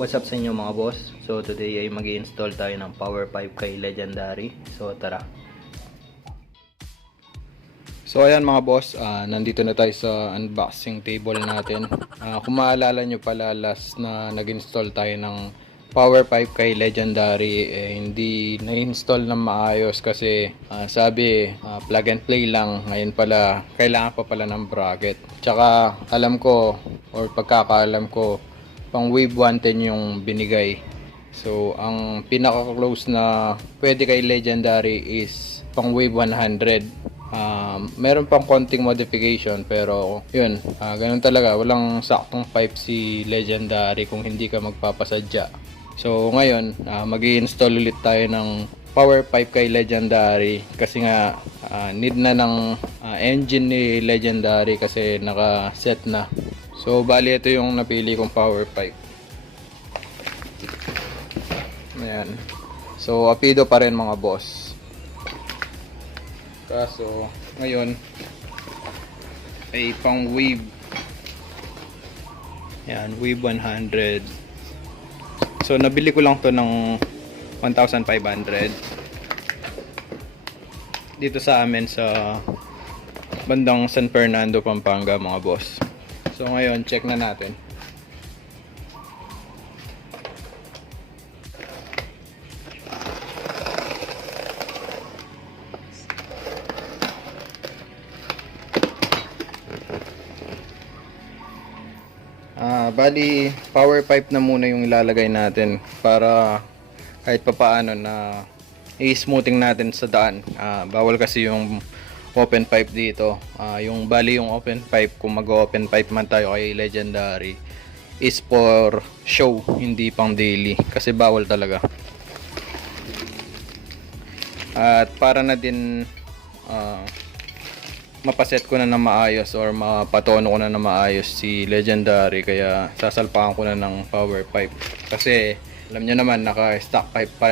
What's up sa inyo mga boss? So today ay mag-i-install tayo ng Power 5 kay Legendary. So tara. So ayan mga boss, nandito na tayo sa unboxing table natin. Kung maalala nyo pala last na nag-install tayo ng Power 5 kay Legendary, hindi na-install ng maayos kasi sabi plug and play lang. Ngayon pala kailangan pa pala ng bracket. Tsaka alam ko or pagkakaalam ko pang wave 110 yung binigay. So ang pinaka-close na pwede kay Legendary is pang wave 100. Meron pang konting modification pero yun, ganun talaga, walang saktong pipe si Legendary kung hindi ka magpapasadya. So ngayon, mag-i-install ulit tayo ng power pipe kay Legendary kasi nga need na ng engine ni Legendary kasi naka-set na. So bali ito yung napili kong power pipe. Ayan. So Apido pa rin mga boss. Kaso ngayon ay pang wave. Yan, wave 100. So nabili ko lang to ng 1,500 dito sa amin sa bandang San Fernando, Pampanga mga boss. So ngayon check na natin. Bali, power pipe na muna yung ilalagay natin para kahit papaano na i-smoothing natin sa daan. Bawal kasi yung open pipe dito. Yung open pipe, kung mag-open pipe man tayo kay Legendary, is for show, hindi pang daily. Kasi bawal talaga. At para na din mapaset ko na ng maayos or mapatono ko na ng maayos si Legendary, kaya sasalpakan ko na ng power pipe kasi alam nyo naman naka stock pipe pa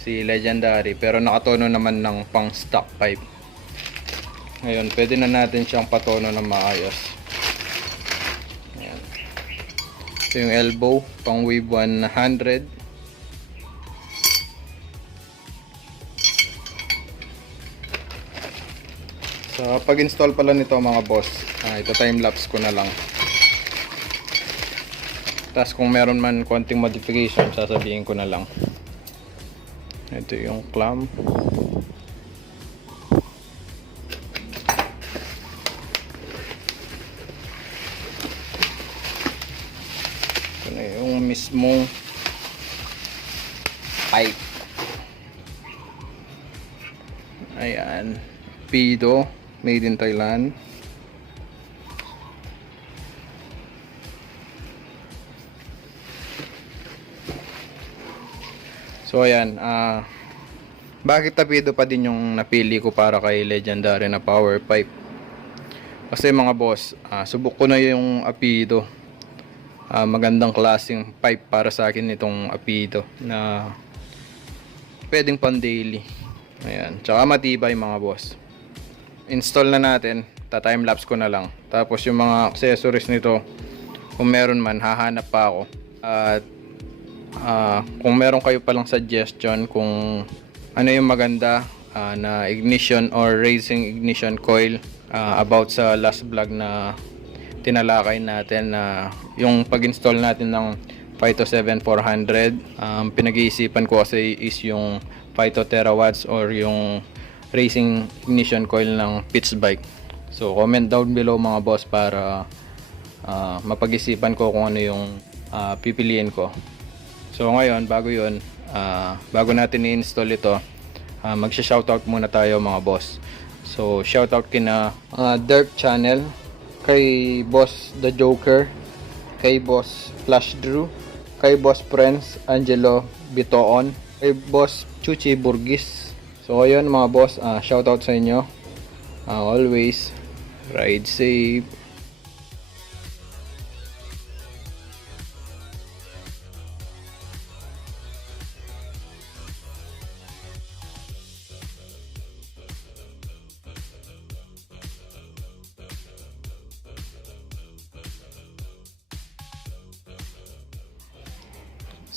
si Legendary pero nakatono naman ng pang stock pipe. Ngayon pwede na natin siyang patono ng maayos. Ayan. Ito yung elbow pang wave 100. So pag-install pala nito mga boss, ito time lapse ko na lang. Tapos kung meron man konting modification, sasabihin ko na lang. Ito yung clamp. Ito na yung mismong pipe. Ayan, Pido, made in Thailand. So ayan, bakit Tapido pa din yung napili ko para kay Legendary na power pipe? Kasi mga boss, subok ko na yung Apido. Magandang klaseng pipe para sa akin itong Apido na pwedeng pan daily. Ayan, tsaka matibay mga boss. Install na natin, ta-timelapse ko na lang. Tapos yung mga accessories nito, kung meron man, hahanap pa ako. At kung meron kayo palang suggestion kung ano yung maganda na ignition or racing ignition coil about sa last vlog na tinalakay natin na yung pag-install natin ng Phyto 7400, pinag-iisipan ko kasi is yung Phyto Terawatts or yung racing ignition coil ng Pitts bike. So comment down below mga boss para mapag-isipan ko kung ano yung pipiliin ko. So ngayon bago natin i-install ito, magsha-shoutout muna tayo mga boss. So shoutout kina Dirk Channel, kay Boss The Joker, kay Boss Flash Drew, kay Boss Friends Angelo Bitoon, kay Boss Chuchi Burgis. So ayun mga boss, shoutout sa inyo. Always ride safe.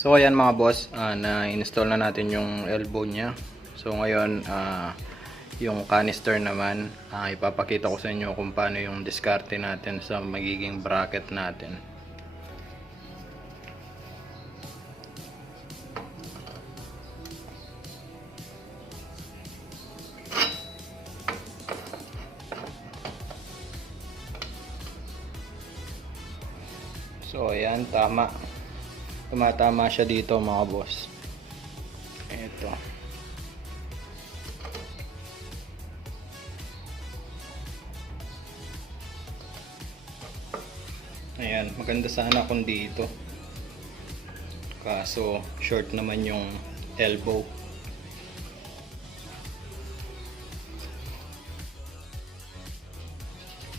So ayan mga boss, na-install na natin yung elbow niya. So ngayon, yung canister naman, ipapakita ko sa inyo kung paano yung diskarte natin sa magiging bracket natin. So ayan, tama. Tumatama siya dito mga boss. Ito. Ayan, maganda sana kung dito. Kaso short naman yung elbow.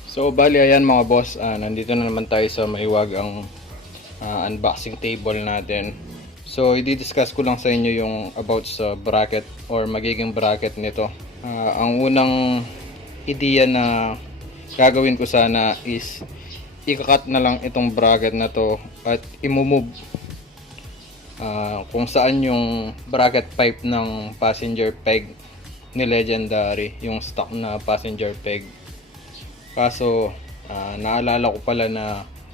So bali ayan mga boss, nandito na naman tayo sa maiwagang unboxing table natin. So i-discuss ko lang sa inyo yung about sa bracket or magiging bracket nito. Ang unang idea na gagawin ko sana is ikakat na lang itong bracket na to at imumove kung saan yung bracket pipe ng passenger peg ni Legendary, yung stock na passenger peg. Kaso naalala ko pala na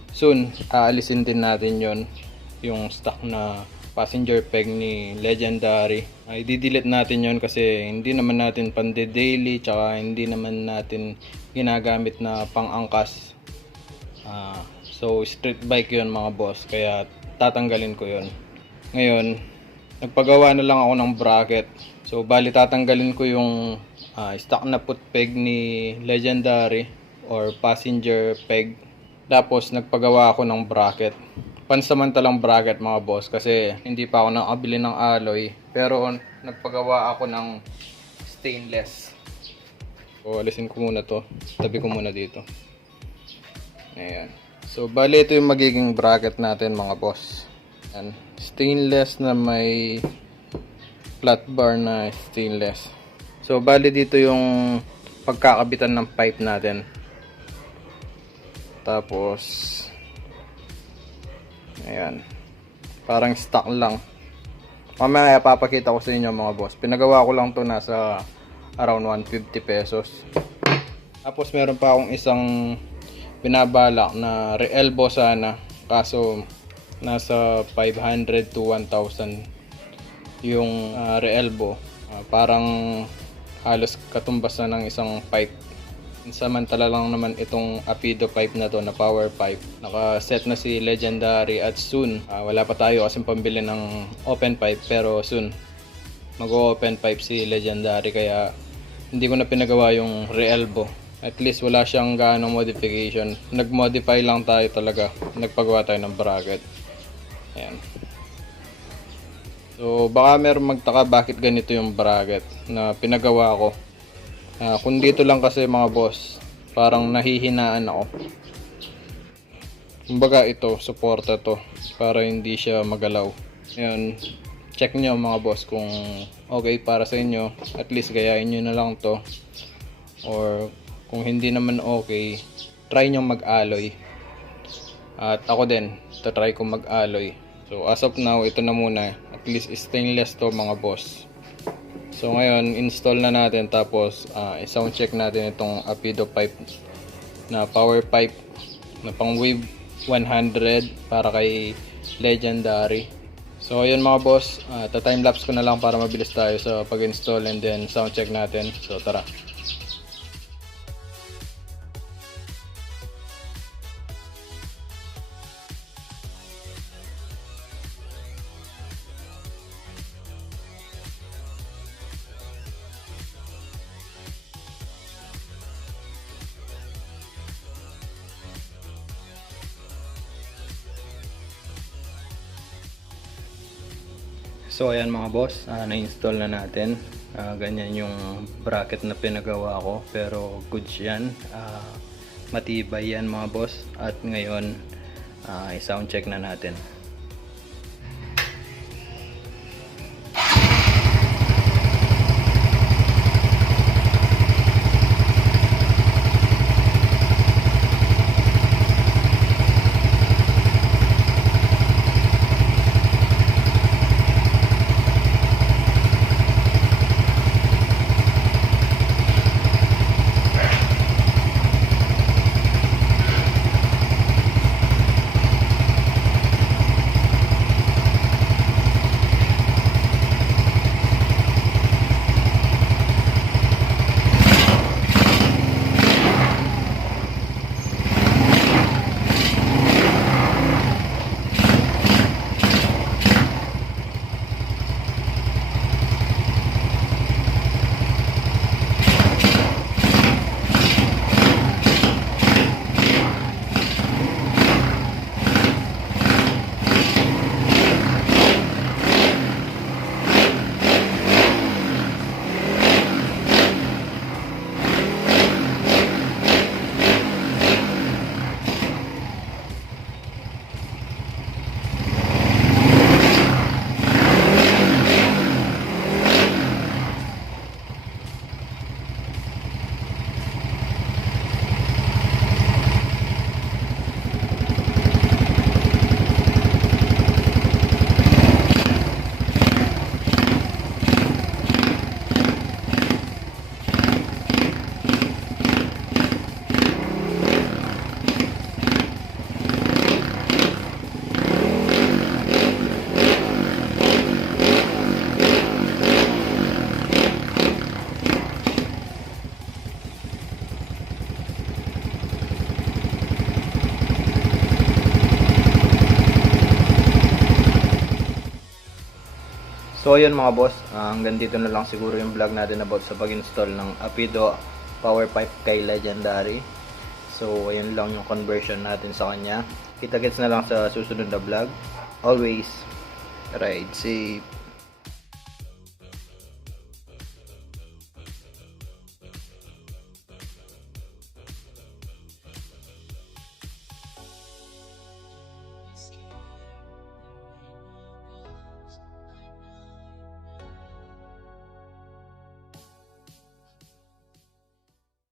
soon aalisin din natin yon, yung stock na passenger peg ni Legendary. Ay di-delete natin yon kasi hindi naman natin pande-daily, tsaka hindi naman natin ginagamit na pang-angkas. So street bike yon mga boss, kaya tatanggalin ko yon. Ngayon nagpagawa na lang ako ng bracket. So bali tatanggalin ko yung stock na put peg ni Legendary or passenger peg. Tapos nagpagawa ako ng bracket. Pansamantalang bracket mga boss kasi hindi pa ako nakabili ng alloy. Pero nagpagawa ako ng stainless. So alisin ko muna to. Tabi ko muna dito. Ayan. So bali ito yung magiging bracket natin mga boss. Ayan. Stainless na may flat bar na stainless. So bali dito yung pagkakabitan ng pipe natin. Tapos ayan, parang stock lang. Mamaya papakita ko sa inyo mga boss. Pinagawa ko lang to, nasa around 150 pesos. Tapos meron pa akong isang binabalak na re-elbow sana, kaso nasa 500 to 1,000 yung re-elbow. Parang halos katumbas na ng isang pipe. Samantala lang naman itong Apido pipe na to na power pipe. Naka-set na si Legendary at soon, wala pa tayo kasing pambili ng open pipe, pero soon mag-open pipe si Legendary, kaya hindi ko na pinagawa yung re-elbow. At least wala siyang gaano modification. Nag-modify lang tayo talaga. Nagpagawa tayo ng bracket. Ayan. So baka meron magtaka bakit ganito yung bracket na pinagawa ko. Kung dito lang kasi mga boss, parang nahihinaan ako. Kumbaga ito, suporta to para hindi siya magalaw. Ngayon, check nyo mga boss kung okay para sa inyo. At least gayahin nyo na lang to. Or kung hindi naman okay, try nyo mag-alloy. At ako din, try ko mag-alloy. So as of now, ito na muna. At least stainless to mga boss. So ngayon, install na natin, tapos i-sound check natin itong Apido pipe na power pipe na pang wave 100 para kay Legendary. So ayun mga boss, ta-time lapse ko na lang para mabilis tayo sa pag-install and then sound check natin. So tara. So ayan mga boss, na-install na natin. Ganyan yung bracket na pinagawa ko, pero goods yan. Matibay yan mga boss. At ngayon, i-sound check na natin. So ayun mga boss, hanggang dito na lang siguro yung vlog natin about sa pag-install ng Apido power pipe kay Legendary. So ayun lang yung conversion natin sa kanya. Kita-kits na lang sa susunod na vlog. Always ride safe.